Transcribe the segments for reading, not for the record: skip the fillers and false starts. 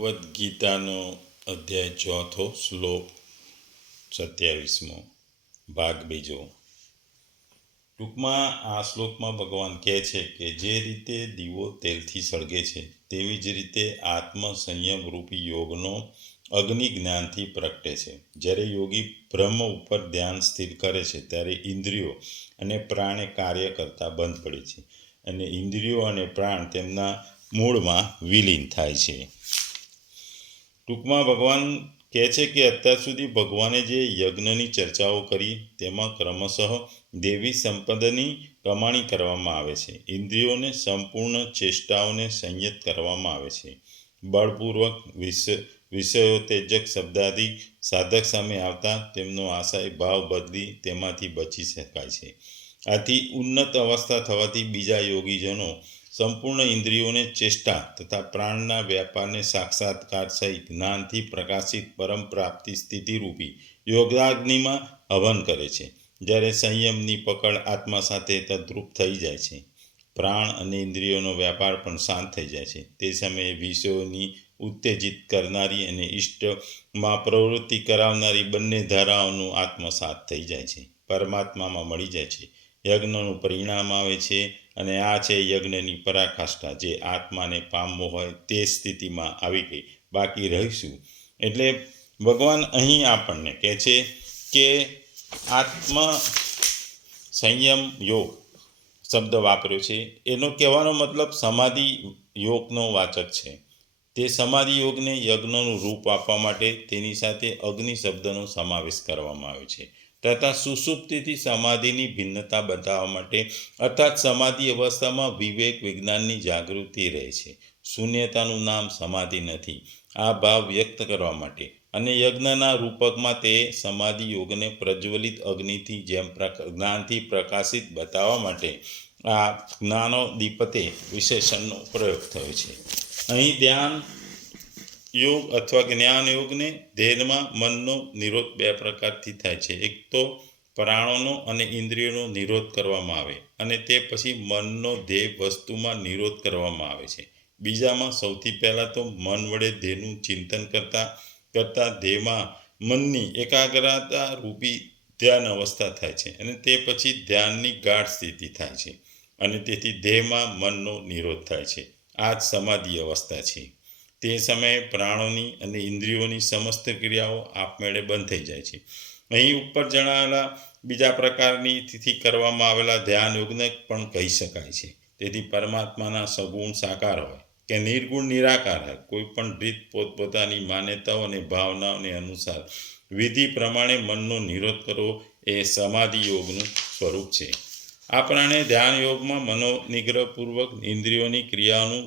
ભગવદ્ ગીતાનો અધ્યાય ચોથો શ્લોક 27મો ભાગ બીજો। ટૂંકમાં આ શ્લોકમાં ભગવાન કહે છે કે જે રીતે દીવો તેલથી સળગે છે તેવી જ રીતે આત્મ સંયમ રૂપી યોગનો અગ્નિ જ્ઞાનથી પ્રગટે છે। જ્યારે યોગી બ્રહ્મ ઉપર ધ્યાન સ્થિર કરે છે ત્યારે ઇન્દ્રિયો અને પ્રાણે કાર્ય કરતા બંધ પડે છે અને ઇન્દ્રિયો અને પ્રાણ તેમના મૂળમાં વિલીન થાય છે। ટૂંકમાં ભગવાન કહે છે કે અત્યાર સુધી ભગવાને જે યજ્ઞની ચર્ચાઓ કરી તેમાં ક્રમશઃ દેવી સંપદની કમાણી કરવામાં આવે છે। ઇન્દ્રિયોને સંપૂર્ણ ચેષ્ટાઓને સંયત કરવામાં આવે છે। બળપૂર્વક વિષયો તેજક શબ્દાદિ સાધક સામે આવતા તેમનો આશય ભાવ બદલી તેમાંથી બચી શકાય છે। આથી ઉન્નત અવસ્થા થવાથી બીજા યોગીજનો સંપૂર્ણ ઇન્દ્રિયોને ચેષ્ટા તથા પ્રાણના વ્યાપારને સાક્ષાત્કાર સહિત જ્ઞાનથી પ્રકાશિત પરમ પ્રાપ્તિ સ્થિતિરૂપી યોગાગ્નિમાં હવન કરે છે। જ્યારે સંયમની પકડ આત્મા સાથે તદ્રુપ થઈ જાય છે, પ્રાણ અને ઇન્દ્રિયોનો વ્યાપાર પણ શાંત થઈ જાય છે, તે સમયે વિષયોની ઉત્તેજિત કરનારી અને ઇષ્ટમાં પ્રવૃત્તિ કરાવનારી બંને ધારાઓનું આત્મસાત થઈ જાય છે, પરમાત્મામાં મળી જાય છે। યજ્ઞનું પરિણામ આવે છે અને આ છે યજ્ઞની પરાકાષ્ઠા, જે આત્માને પામવો હોય તે સ્થિતિમાં આવી ગઈ, બાકી રહીશું। એટલે ભગવાન અહીં આપણને કહે છે કે આત્મ સંયમ યોગ શબ્દ વાપર્યો છે, એનો કહેવાનો મતલબ સમાધિ યોગનો વાચક છે। તે સમાધિ યોગને યજ્ઞનું રૂપ આપવા માટે તેની સાથે અગ્નિ શબ્દનો સમાવેશ કરવામાં આવ્યો છે તથા સુષુપ્તિથી સમાધિની ભિન્નતા બતાવવા માટે, અર્થાત સમાધિ અવસ્થામાં વિવેક વિજ્ઞાનની જાગૃતિ રહે છે। શૂન્યતાનું નામ સમાધિ નથી, આ ભાવ વ્યક્ત કરવા માટે અને યજ્ઞના રૂપકમાં તે સમાધિ યોગને પ્રજ્વલિત અગ્નિથી જેમ જ્ઞાનથી પ્રકાશિત બતાવવા માટે આ જ્ઞાનોદીપતે વિશેષણનો પ્રયોગ થયો છે। અહીં ધ્યાન યોગ અથવા જ્ઞાન યોગને ધ્યેયમાં મનનો નિરોધ બે પ્રકારથી થાય છે। એક તો પ્રાણોનો અને ઇન્દ્રિયોનો નિરોધ કરવામાં આવે અને તે પછી મનનો ધ્યેય વસ્તુમાં નિરોધ કરવામાં આવે છે। બીજામાં સૌથી પહેલાં તો મન વડે ધ્યેયનું ચિંતન કરતાં ધ્યેયમાં મનની એકાગ્રતા રૂપી ધ્યાન અવસ્થા થાય છે અને તે પછી ધ્યાનની ગાઢ સ્થિતિ થાય છે અને તેથી ધ્યેયમાં મનનો નિરોધ થાય છે। આ જ સમાધિ અવસ્થા છે। તે સમયે પ્રાણોની અને ઇન્દ્રિયોની સમસ્ત ક્રિયાઓ આપમેળે બંધ થઈ જાય છે। અહીં ઉપર જણાવેલા બીજા પ્રકારની કરવામાં આવેલા ધ્યાન યોગને પણ કહી શકાય છે। તેથી પરમાત્માના સગુણ સાકાર હોય કે નિર્ગુણ નિરાકાર હોય, કોઈ પણ રીત પોતપોતાની માન્યતાઓ અને ભાવનાઓને અનુસાર વિધિ પ્રમાણે મનનો નિરોધ કરવો એ સમાધિ યોગનું સ્વરૂપ છે। આ પ્રમાણે ધ્યાન યોગમાં મનોનિગ્રહપૂર્વક ઇન્દ્રિયોની ક્રિયાઓનું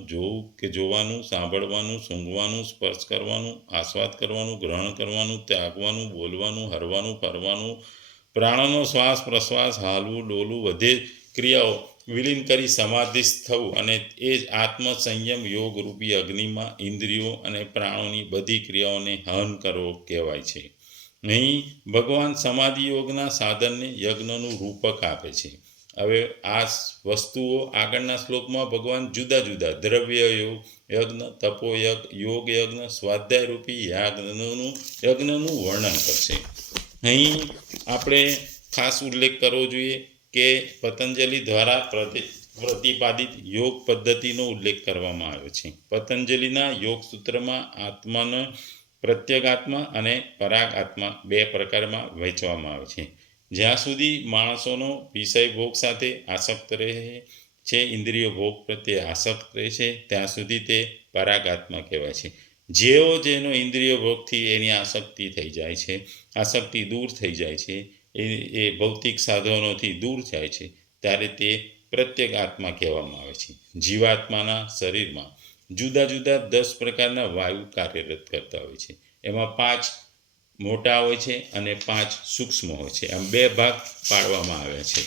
જોવાનું, સાંભળવાનું, સૂંઘવાનું, સ્પર્શ કરવાનું, આસ્વાદ કરવાનું, ગ્રહણ કરવાનું, ત્યાગવાનું, બોલવાનું, હરવાનું, ફરવાનું, પ્રાણોનો શ્વાસ પ્રશ્વાસ, હાલવું ડોલવું વધે ક્રિયાઓ વિલીન કરી સમાધિસ્થ થવું અને એ જ આત્મ સંયમ યોગ રૂપી અગ્નિમાં ઇન્દ્રિયો અને પ્રાણોની બધી ક્રિયાઓને હવન કરવો કહેવાય છે। અહીં ભગવાન સમાધિ યોગના સાધનને યજ્ઞનું રૂપક આપે છે। હવે આ વસ્તુઓ આગળના શ્લોકમાં ભગવાન જુદા જુદા દ્રવ્ય યજ્ઞ, તપોયજ્ઞ, યોગ યજ્ઞ, સ્વાધ્યાય રૂપી યજ્ઞનું વર્ણન કરશે। અહીં આપણે ખાસ ઉલ્લેખ કરવો જોઈએ કે પતંજલિ દ્વારા પ્રતિપાદિત યોગ પદ્ધતિનો ઉલ્લેખ કરવામાં આવ્યો છે। પતંજલિના યોગ સૂત્રમાં આત્માનો પ્રત્યેગાત્મા અને પરાગાત્મા બે પ્રકારમાં વહેંચવામાં આવે છે। જ્યાં સુધી માણસોનો વિષય ભોગ સાથે આસક્ત રહે છે, ઇન્દ્રિય ભોગ પ્રત્યે આસક્ત રહે છે, ત્યાં સુધી તે પરાગાત્મા કહેવાય છે। જેનો ઇન્દ્રિય ભોગથી એની આસક્તિ થઈ જાય છે, આસક્તિ દૂર થઈ જાય છે, એ ભૌતિક સાધનોથી દૂર જાય છે, ત્યારે તે પ્રત્યેક આત્મા કહેવામાં આવે છે। જીવાત્માના શરીરમાં જુદા જુદા 10 પ્રકારના વાયુ કાર્યરત કરતા હોય છે। એમાં 5 મોટા હોય છે અને 5 સૂક્ષ્મ હોય છે। આમ બે ભાગ પાડવામાં આવ્યા છે।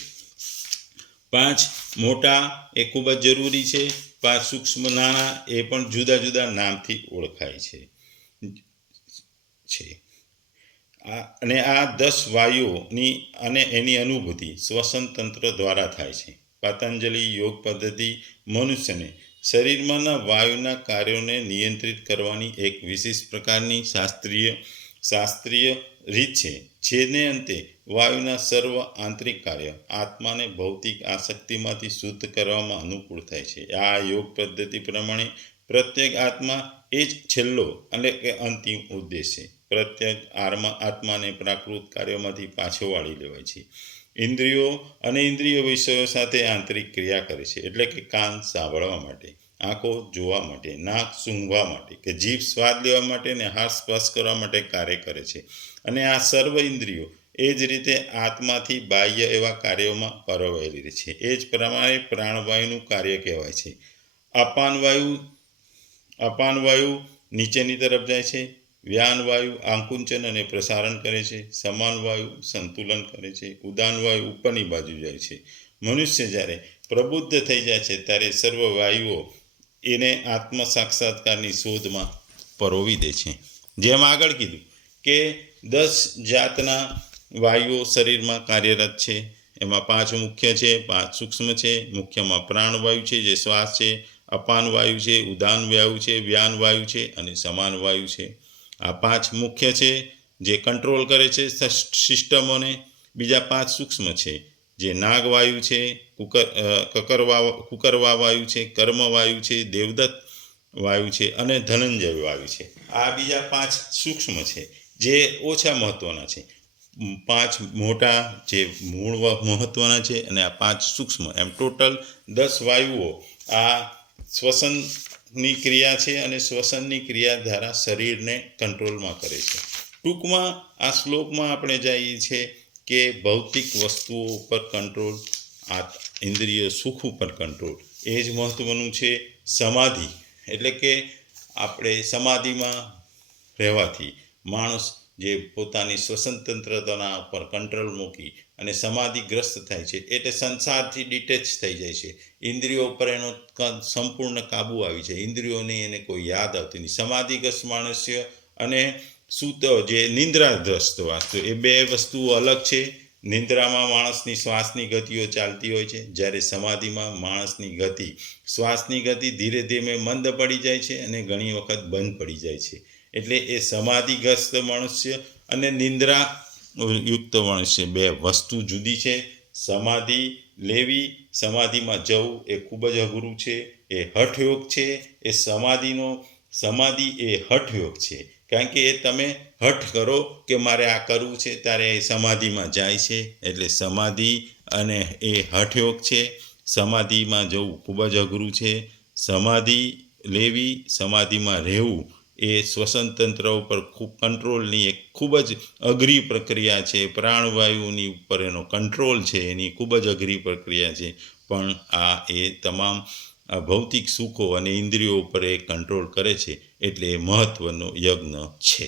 5 મોટા એ ખૂબ જ જરૂરી છે, 5 સૂક્ષ્મ નાના એ પણ જુદા જુદા નામથી ઓળખાય છે। અને આ 10 વાયુઓની અને એની અનુભૂતિ શ્વસન તંત્ર દ્વારા થાય છે। પતંજલિ યોગ પદ્ધતિ મનુષ્યને શરીરમાંના વાયુના કાર્યોને નિયંત્રિત કરવાની એક વિશિષ્ટ પ્રકારની શાસ્ત્રીય રીત છે, જેને અંતે વાયુના સર્વ આંતરિક કાર્ય આત્માને ભૌતિક આસક્તિમાંથી શુદ્ધ કરવામાં અનુકૂળ થાય છે. આ યોગ પદ્ધતિ પ્રમાણે પ્રત્યેક આત્મા એ જ છેલ્લો એટલે કે અંતિમ ઉદ્દેશ છે. પ્રત્યેક આત્માને પ્રાકૃત કાર્યોમાંથી પાછો વાળી લેવાય છે. ઇન્દ્રિયો અને ઇન્દ્રિય વિષયો સાથે આંતરિક ક્રિયા કરે છે, એટલે કે કાન સાંભળવા માટે, આંખો જોવા માટે, નાક સૂંઘવા માટે, કે જીભ સ્વાદ લેવા માટે અને હાથ સ્પર્શ કરવા માટે કાર્ય કરે છે. અને આ સર્વ ઇન્દ્રિયો એ જ રીતે આત્માથી બાહ્ય એવા કાર્યોમાં પરોવાયેલી રહે છે. એ જ પ્રમાણે પ્રાણવાયુનું કાર્ય કહેવાય છે. અપાનવાયુ નીચેની તરફ જાય છે, વ્યાનવાયુ આકુંચન અને પ્રસારણ કરે છે, સમાનવાયુ સંતુલન કરે છે, ઉદાનવાયુ ઉપરની બાજુ જાય છે. મનુષ્ય જ્યારે પ્રબુદ્ધ થઈ જાય છે ત્યારે સર્વ વાયુઓ એને આત્મ સાક્ષાત્કારની શોધમાં પરોવી દે છે. જેમ આગળ કીધું કે 10 જાતના વાયુઓ શરીરમાં કાર્યરત છે. એમાં 5 મુખ્ય છે, 5 સૂક્ષ્મ છે. મુખ્યમાં પ્રાણવાયુ છે, જે શ્વાસ છે, અપાન વાયુ છે, ઉદાન વાયુ છે, વ્યાન વાયુ છે અને સમાન વાયુ છે. આ 5 મુખ્ય છે, જે કંટ્રોલ કરે છે સિસ્ટમોને. બીજા 5 સૂક્ષ્મ છે, જે નાગવાયુ છે, કુકરવા વાયુ છે, કર્મવાયુ છે, દેવદત્ત વાયુ છે અને ધનંજય વાયુ છે. આ બીજા 5 સૂક્ષ્મ છે, જે ઓછા મહત્ત્વના છે. 5 મોટા જે મૂળ મહત્ત્વના છે અને આ 5 સૂક્ષ્મ, એમ ટોટલ 10 વાયુઓ આ શ્વસનની ક્રિયા છે અને શ્વસનની ક્રિયા દ્વારા શરીરને કંટ્રોલમાં કરે છે. ટૂંકમાં આ શ્લોકમાં આપણે જાણીએ છીએ કે ભૌતિક વસ્તુઓ ઉપર કંટ્રોલ, ઇન્દ્રિય સુખ ઉપર કંટ્રોલ, એ જ મહત્ત્વનું છે. સમાધિ એટલે કે આપણે સમાધિમાં રહેવાથી માણસ જે પોતાની સ્વતંત્રતાના પર કંટ્રોલ મૂકી અને સમાધિગ્રસ્ત થાય છે, એટલે સંસારથી ડિટેચ થઈ જાય છે. ઇન્દ્રિયો ઉપર એનો સંપૂર્ણ કાબુ આવી જાય. ઇન્દ્રિયોની એને કોઈ યાદ આવતી નહીં. સમાધિગ્રસ્ત માણસ્ય અને જે નિંદ્રાગ્રસ્ત વાસ્તુ, એ બે વસ્તુઓ અલગ છે. નિંદ્રામાં માણસની શ્વાસની ગતિઓ ચાલતી હોય છે, જ્યારે સમાધિમાં માણસની ગતિ, શ્વાસની ગતિ ધીરે ધીમે મંદ પડી જાય છે અને ઘણી વખત બંધ પડી જાય છે. એટલે એ સમાધિગ્રસ્ત મનુષ્ય અને નિંદ્રા યુક્ત મનુષ્ય બે વસ્તુ જુદી છે. સમાધિ લેવી, સમાધિમાં જવું એ ખૂબ જ અઘરું છે. એ હઠયોગ છે. એ સમાધિ એ હઠયોગ છે, કારણ કે એ તમે હઠ કરો કે મારે આ કરવું છે, ત્યારે એ સમાધિમાં જાય છે. એટલે સમાધિ અને એ હઠયોગ છે. સમાધિમાં જવું ખૂબ જ અઘરું છે. સમાધિ લેવી, સમાધિમાં રહેવું એ શ્વસન તંત્ર ઉપર ખૂબ કંટ્રોલની એક ખૂબ જ અઘરી પ્રક્રિયા છે. પ્રાણવાયુની ઉપર એનો કંટ્રોલ છે, એની ખૂબ જ અઘરી પ્રક્રિયા છે. પણ આ એ તમામ ભૌતિક સુખો અને ઇન્દ્રિયો ઉપર એ કંટ્રોલ કરે છે, એટલે એ મહત્ત્વનો યજ્ઞ છે.